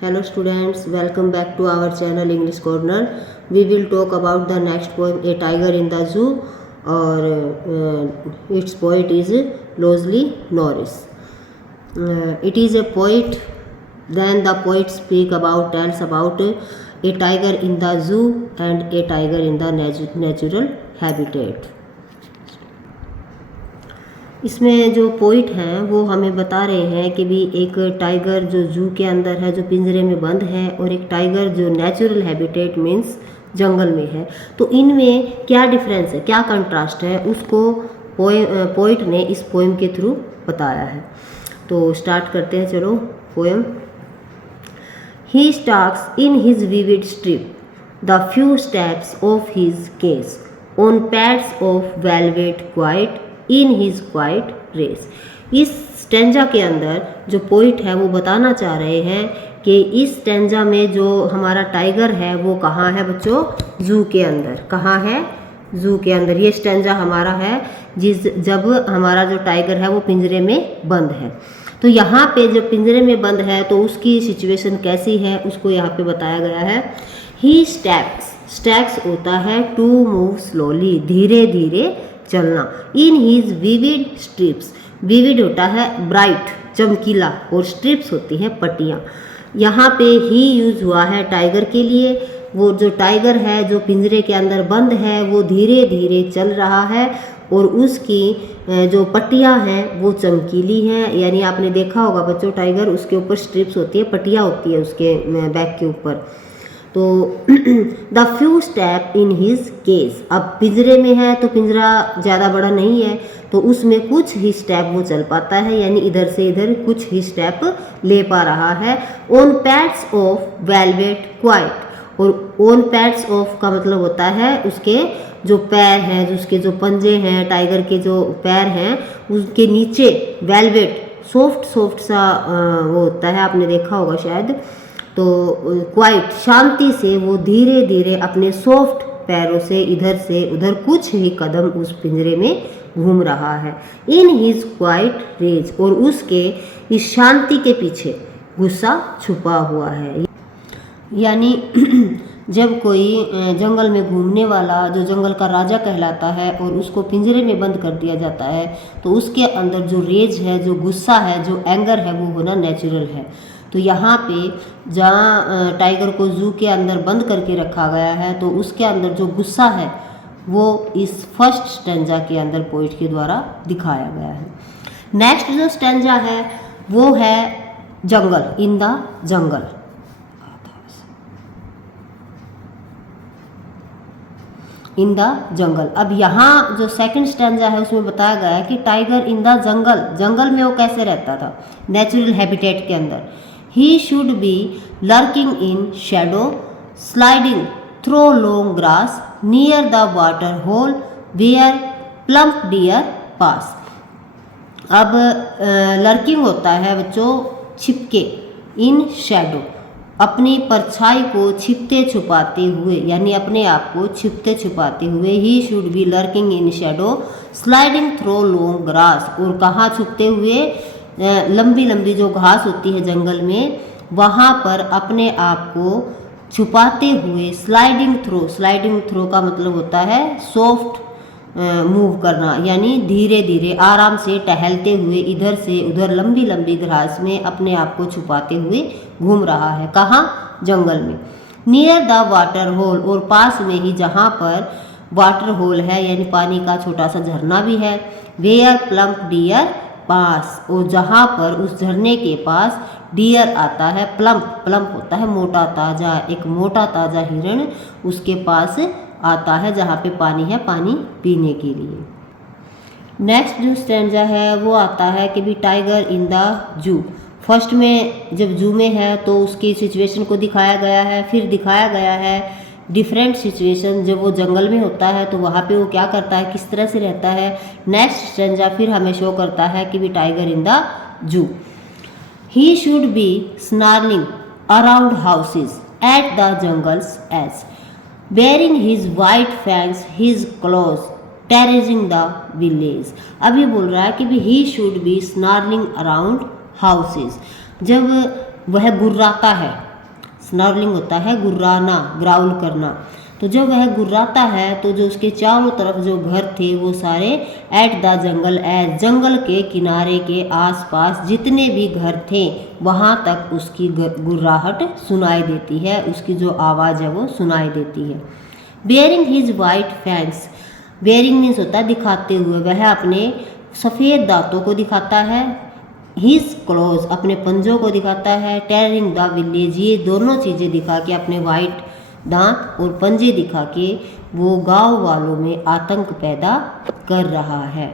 Hello students, welcome back to our channel English Corner. We will talk about the next poem, A Tiger in the Zoo, or its poet is Leslie Norris. It is a poet. Then the poet tells about a tiger in the zoo and a tiger in the natural habitat. इसमें जो poet हैं वो हमें बता रहे हैं कि भी एक टाइगर जो जू के अंदर है, जो पिंजरे में बंद है, और एक टाइगर जो नेचुरल हैबिटेट मीन्स जंगल में है। तो इनमें क्या डिफरेंस है, क्या कंट्रास्ट है, उसको पोइट ने इस पोएम के थ्रू बताया है। तो स्टार्ट करते हैं, चलो poem. He stalks in his vivid stripes the few steps of his cage on pads of velvet quiet in his quiet rage. इस स्टेंजा के अंदर जो पोइट है वो बताना चाह रहे हैं कि इस स्टेंजा में जो हमारा टाइगर है वो कहाँ है बच्चों, जू के अंदर। कहाँ है, जू के अंदर। ये स्टेंजा हमारा है जब हमारा जो टाइगर है वो पिंजरे में बंद है। तो यहाँ पे जब पिंजरे में बंद है तो उसकी सिचुएशन कैसी है उसको यहाँ पे बताया गया है। ही स्टेप्स होता है टू मूव स्लोली, धीरे धीरे चलना। In his vivid stripes, vivid होता है ब्राइट, चमकीला, और स्ट्रिप्स होती हैं पट्टियाँ। यहाँ पे ही यूज हुआ है टाइगर के लिए। वो जो टाइगर है जो पिंजरे के अंदर बंद है वो धीरे धीरे चल रहा है और उसकी जो पट्टियाँ हैं वो चमकीली हैं। यानी आपने देखा होगा बच्चों, टाइगर उसके ऊपर स्ट्रिप्स होती है, पट्टियाँ होती है उसके बैक के ऊपर। तो the few step in his case, अब पिंजरे में है तो पिंजरा ज़्यादा बड़ा नहीं है तो उसमें कुछ ही स्टेप वो चल पाता है, यानी इधर से इधर कुछ ही स्टेप ले पा रहा है। On pads of velvet quite, और ऑन पैड्स ऑफ का मतलब होता है उसके जो पैर हैं, उसके जो पंजे हैं, टाइगर के जो पैर हैं उसके नीचे वेलवेट सॉफ्ट सा वो होता है, आपने देखा होगा शायद। तो क्वाइट शांति से वो धीरे धीरे अपने सॉफ्ट पैरों से इधर से उधर कुछ ही कदम उस पिंजरे में घूम रहा है। इन हिज क्वाइट रेज, और उसके इस शांति के पीछे गुस्सा छुपा हुआ है। यानी जब कोई जंगल में घूमने वाला जो जंगल का राजा कहलाता है और उसको पिंजरे में बंद कर दिया जाता है तो उसके अंदर जो रेज है, जो गुस्सा है, जो एंगर है, वो होना नेचुरल है। तो यहाँ पे जहाँ टाइगर को जू के अंदर बंद करके रखा गया है तो उसके अंदर जो गुस्सा है वो इस फर्स्ट स्टेंजा के अंदर पोइट के द्वारा दिखाया गया है। नेक्स्ट जो स्टेंजा है वो है जंगल, in the jungle. In the jungle. अब यहाँ जो सेकंड स्टेंजा है उसमें बताया गया है कि टाइगर इन द जंगल, जंगल में वो कैसे रहता था, नेचुरल हैबिटेट के अंदर। He should be lurking in shadow, sliding through long grass, near the water hole where plump deer pass. अब लर्किंग होता है बच्चों छिपके, इन शैडो अपनी परछाई को छिपते छुपाते हुए, यानी अपने आप को छिपते छुपाते हुए। He should be lurking in shadow sliding through long grass, और कहाँ छुपते हुए, लंबी लंबी जो घास होती है जंगल में वहाँ पर अपने आप को छुपाते हुए। स्लाइडिंग थ्रो का मतलब होता है सॉफ्ट मूव करना, यानी धीरे धीरे आराम से टहलते हुए इधर से उधर लंबी लंबी घास में अपने आप को छुपाते हुए घूम रहा है। कहाँ, जंगल में। नियर द वाटर होल, और पास में ही जहाँ पर वाटर होल है यानी पानी का छोटा सा झरना भी है। वेयर प्लम्प डियर पास, और जहाँ पर उस झरने के पास डियर आता है। प्लम्प होता है मोटा ताज़ा, एक मोटा ताज़ा हिरण उसके पास आता है जहाँ पे पानी है, पानी पीने के लिए। नेक्स्ट जो स्टेंजा है वो आता है कि भी टाइगर इन द जू। फर्स्ट में जब जू में है तो उसकी सिचुएशन को दिखाया गया है, फिर दिखाया गया है डिफरेंट सिचुएशन जब वो जंगल में होता है तो वहाँ पे वो क्या करता है, किस तरह से रहता है। नेक्स्ट स्टेंजा फिर हमें शो करता है कि भी tiger in the zoo. He should be snarling around houses at the jungle's edge, bearing his white fangs, his claws, terrorizing the village। अभी बोल रहा है कि भी he should be snarling around houses। जब वह गुर्राता है स्नर्लिंग होता है गुर्राना, ग्राउल करना। तो जब वह गुर्राता है तो जो उसके चारों तरफ जो घर थे वो सारे एट द जंगल एज, जंगल के किनारे के आसपास जितने भी घर थे वहाँ तक उसकी गुर्राहट सुनाई देती है, उसकी जो आवाज़ है वो सुनाई देती है। Bearing his white fangs, bearing means होता है दिखाते हुए, वह अपने सफ़ेद दांतों को दिखाता है। हिज क्लोज, अपने पंजों को दिखाता है। टेरिंग द विलेज, ये दोनों चीज़ें दिखा के, अपने वाइट दांत और पंजे दिखा के वो गांव वालों में आतंक पैदा कर रहा है।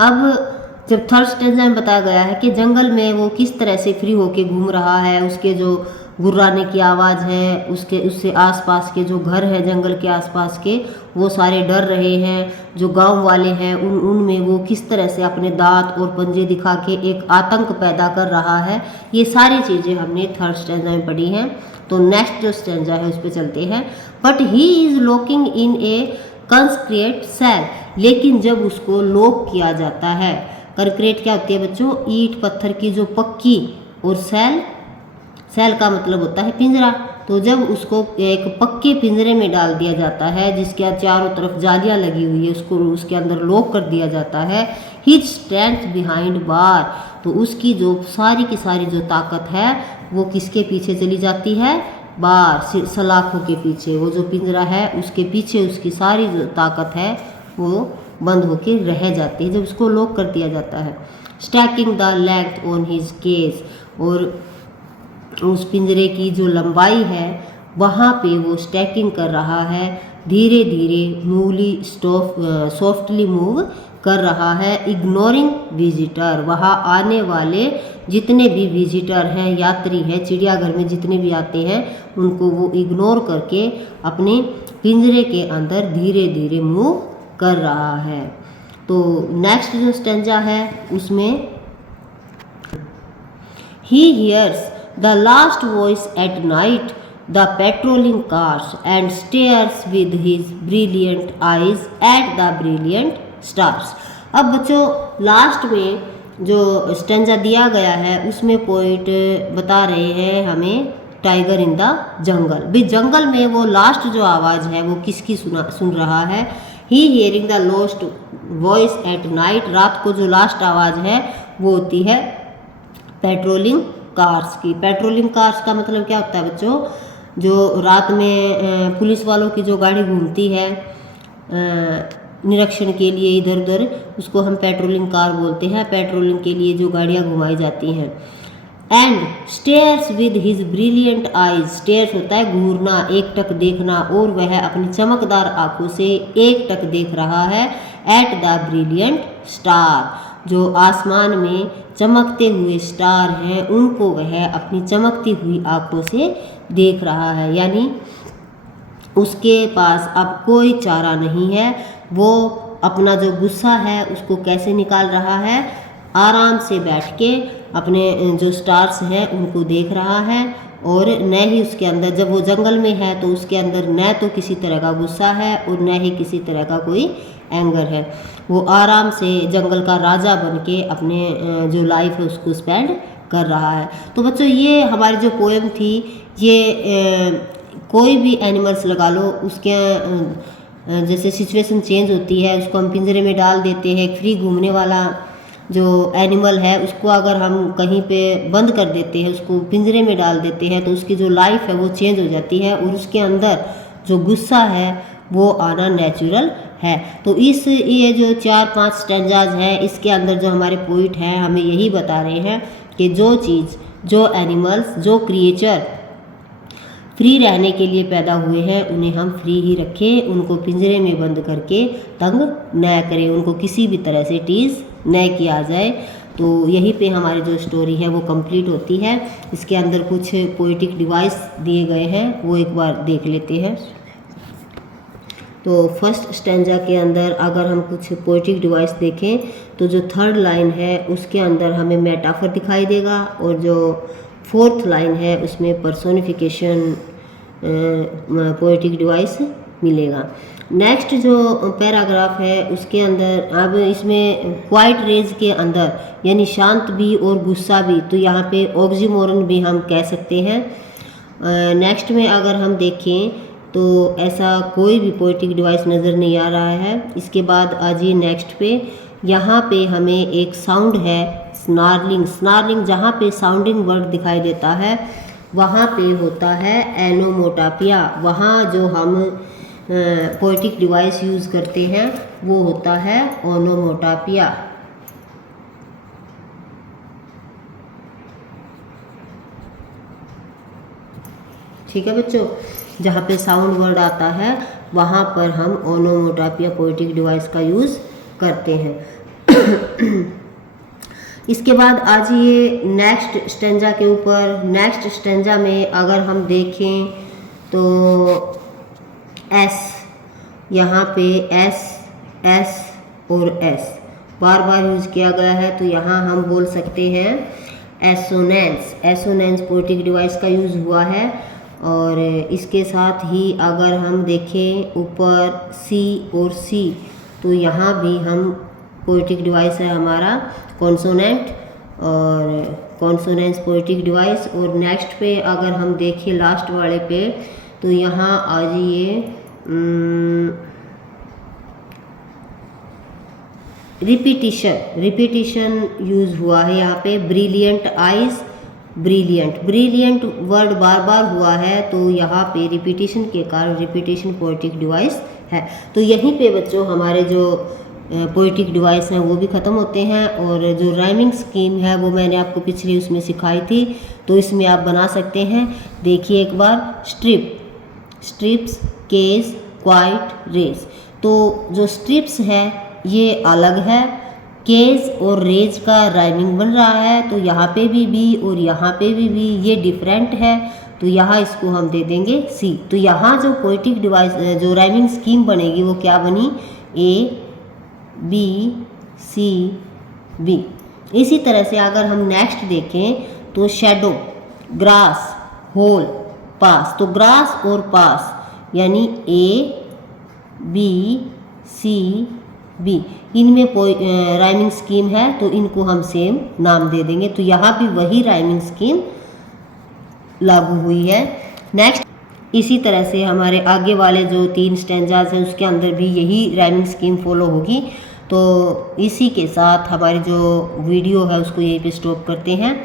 अब जब थर्ड स्टेंजा में बताया गया है कि जंगल में वो किस तरह से फ्री होके घूम रहा है, उसके जो गुर्राने की आवाज़ है, उससे आसपास के जो घर हैं जंगल के आसपास के वो सारे डर रहे हैं, जो गांव वाले हैं उनमें वो किस तरह से अपने दांत और पंजे दिखा के एक आतंक पैदा कर रहा है, ये सारी चीज़ें हमने थर्ड स्टेंजा में पढ़ी हैं। तो नेक्स्ट जो स्टेंजा है उस पर चलते हैं। But he is locked in a concrete cell, लेकिन जब उसको लॉक किया जाता है, कंक्रीट क्या होती है बच्चों, ईंट पत्थर की जो पक्की, और सेल, सेल का मतलब होता है पिंजरा। तो जब उसको एक पक्के पिंजरे में डाल दिया जाता है जिसके चारों तरफ जालियां लगी हुई है, उसको उसके अंदर लॉक कर दिया जाता है। हिज स्ट्रेंथ बिहाइंड बार, तो उसकी जो सारी की सारी जो ताकत है वो किसके पीछे चली जाती है, बार, सलाखों के पीछे। वो जो पिंजरा है उसके पीछे उसकी सारी जो ताकत है वो बंद होके रह जाती है जब उसको लॉक कर दिया जाता है। Stacking the length on his case, और उस पिंजरे की जो लंबाई है वहाँ पे वो स्टैकिंग कर रहा है, धीरे धीरे मूवली सॉफ्टली मूव कर रहा है। इग्नोरिंग विजिटर, वहाँ आने वाले जितने भी विजिटर हैं, यात्री हैं, चिड़ियाघर में जितने भी आते हैं उनको वो इग्नोर करके अपने पिंजरे के अंदर धीरे धीरे मूव कर रहा है। तो नेक्स्ट जो स्टेंजा है उसमें he hears the last voice at night, the patrolling cars, and stares with his brilliant eyes at the brilliant stars। अब बच्चों लास्ट में जो स्टेंजा दिया गया है उसमें पोइट बता रहे हैं हमें टाइगर इन द जंगल, भी जंगल में वो लास्ट जो आवाज़ है वो किसकी सुन रहा है। He hearing the last voice at night, रात को जो लास्ट आवाज़ है वो होती है पेट्रोलिंग कार्स की। पेट्रोलिंग कार्स का मतलब क्या होता है बच्चों, जो रात में पुलिस वालों की जो गाड़ी घूमती है निरीक्षण के लिए इधर उधर, उसको हम पेट्रोलिंग कार बोलते हैं। पेट्रोलिंग के लिए जो गाड़ियाँ घुमाई जाती हैं। And stairs with his brilliant eyes, stairs होता है घूरना, एक टक देखना, और वह अपनी चमकदार आंखों से एक टक देख रहा है एट द ब्रिलियंट स्टार, जो आसमान में चमकते हुए स्टार हैं उनको वह अपनी चमकती हुई आंखों से देख रहा है। यानी उसके पास अब कोई चारा नहीं है, वो अपना जो गुस्सा है उसको कैसे निकाल रहा है, आराम से बैठ के अपने जो स्टार्स हैं उनको देख रहा है, और न ही उसके अंदर, जब वो जंगल में है तो उसके अंदर न तो किसी तरह का गुस्सा है और न ही किसी तरह का कोई एंगर है। वो आराम से जंगल का राजा बन के अपने जो लाइफ है उसको स्पेंड कर रहा है। तो बच्चों ये हमारी जो पोएम थी, ये कोई भी एनिमल्स लगा लो, उसके जैसे सिचुएशन चेंज होती है उसको हम पिंजरे में डाल देते हैं। फ्री घूमने वाला जो एनिमल है उसको अगर हम कहीं पे बंद कर देते हैं, उसको पिंजरे में डाल देते हैं, तो उसकी जो लाइफ है वो चेंज हो जाती है और उसके अंदर जो गुस्सा है वो आना नेचुरल है। तो ये जो 4-5 स्टेंजाज हैं इसके अंदर जो हमारे पोइट हैं हमें यही बता रहे हैं कि जो चीज़, जो एनिमल्स, जो क्रिएचर फ्री रहने के लिए पैदा हुए हैं उन्हें हम फ्री ही रखें, उनको पिंजरे में बंद करके तंग न करें, उनको किसी भी तरह से टीज़ न किया जाए। तो यहीं पे हमारी जो स्टोरी है वो कंप्लीट होती है। इसके अंदर कुछ पोएटिक डिवाइस दिए गए हैं, वो एक बार देख लेते हैं। तो फर्स्ट स्टेंजा के अंदर अगर हम कुछ पोएटिक डिवाइस देखें तो जो थर्ड लाइन है उसके अंदर हमें मेटाफर दिखाई देगा, और जो फोर्थ लाइन है उसमें पर्सोनिफिकेशन पोएटिक डिवाइस मिलेगा। नेक्स्ट जो पैराग्राफ है उसके अंदर अब इसमें क्वाइट रेज के अंदर यानी शांत भी और गुस्सा भी, तो यहाँ पे ऑक्सीमोरन भी हम कह सकते हैं। नेक्स्ट में अगर हम देखें तो ऐसा कोई भी पोएटिक डिवाइस नज़र नहीं आ रहा है। इसके बाद आ जाइए नेक्स्ट पे, यहाँ पे हमें एक साउंड है स्नार्लिंग। स्नार्लिंग जहाँ पे साउंडिंग वर्ड दिखाई देता है वहाँ पे होता है एनोमोटोपिया। वहाँ जो हम पोएटिक डिवाइस यूज़ करते हैं वो होता है ओनोमोटोपिया। ठीक है बच्चों, जहाँ पे साउंड वर्ड आता है वहाँ पर हम ओनोमोटोपिया पोएटिक डिवाइस का यूज़ करते हैं। इसके बाद आज ये नेक्स्ट स्टेंजा के ऊपर। नेक्स्ट स्टेंजा में अगर हम देखें तो एस, यहाँ पे एस और एस बार बार यूज़ किया गया है, तो यहाँ हम बोल सकते हैं एसोनेंस। एसोनेंस पोएटिक डिवाइस का यूज़ हुआ है। और इसके साथ ही अगर हम देखें ऊपर सी और सी, तो यहाँ भी हम पोएटिक डिवाइस है हमारा कॉन्सोनेंट और कॉन्सोनेंस पोएटिक डिवाइस। और नेक्स्ट पे अगर हम देखें लास्ट वाले पे, तो यहाँ आ जाइए रिपीटिशन यूज़ हुआ है यहाँ पे। ब्रिलियंट आइज, ब्रिलियंट वर्ड बार बार हुआ है, तो यहाँ पे रिपीटिशन के कारण रिपीटिशन पोएटिक डिवाइस है। तो यहीं पे बच्चों हमारे जो पोएटिक डिवाइस हैं वो भी ख़त्म होते हैं। और जो राइमिंग स्कीम है वो मैंने आपको पिछली उसमें सिखाई थी, तो इसमें आप बना सकते हैं। देखिए एक बार, स्ट्रिप्स, केस, क्वाइट, रेज। तो जो स्ट्रिप्स है ये अलग है, केस और रेज का राइमिंग बन रहा है, तो यहाँ पे भी बी और यहाँ पे भी बी, ये डिफरेंट है, तो यहाँ इसको हम दे देंगे सी। तो यहाँ जो पोएटिक डिवाइस जो राइमिंग स्कीम बनेगी वो क्या बनी, ए बी सी बी। इसी तरह से अगर हम नेक्स्ट देखें तो शैडो, ग्रास, होल, पास। तो ग्रास और पास यानी ए बी सी बी, इनमें राइमिंग स्कीम है, तो इनको हम सेम नाम दे देंगे। तो यहाँ भी वही राइमिंग स्कीम लागू हुई है। नेक्स्ट इसी तरह से हमारे आगे वाले जो 3 स्टेंजाज हैं उसके अंदर भी यही राइमिंग स्कीम फॉलो होगी। तो इसी के साथ हमारी जो वीडियो है उसको यहीं पे स्टॉप करते हैं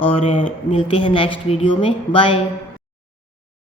और मिलते हैं नेक्स्ट वीडियो में। बाय।